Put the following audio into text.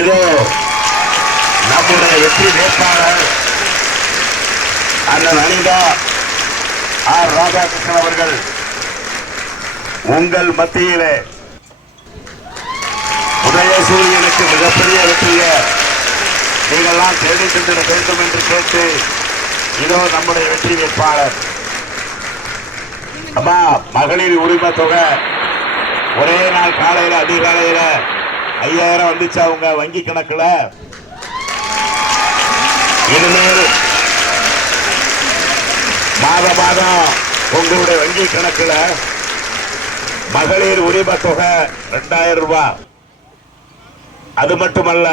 இதோ நம்முடைய வெற்றி வேட்பாளர் அண்ணன் அனிதா ஆர் ராதாகிருஷ்ணன் அவர்கள் உங்கள் மத்தியிலே உதயசூரியனுக்கு மிகப்பெரிய வெற்றியை நீங்கள்லாம் தேடி சென்றிட வேண்டும் என்று கேட்டு இதோ நம்முடைய வெற்றி வேட்பாளர். அம்மா, மகளிர் உரிமை தொகை ஒரே நாள் காலையில அதிகாலையில 5000 வந்துச்சு அவங்க வங்கி கணக்குல. இனிமேல் மாதம் உங்களுடைய வங்கி கணக்குல மகளிர் உரிமை தொகை 2000 ரூபாய். அது மட்டுமல்ல,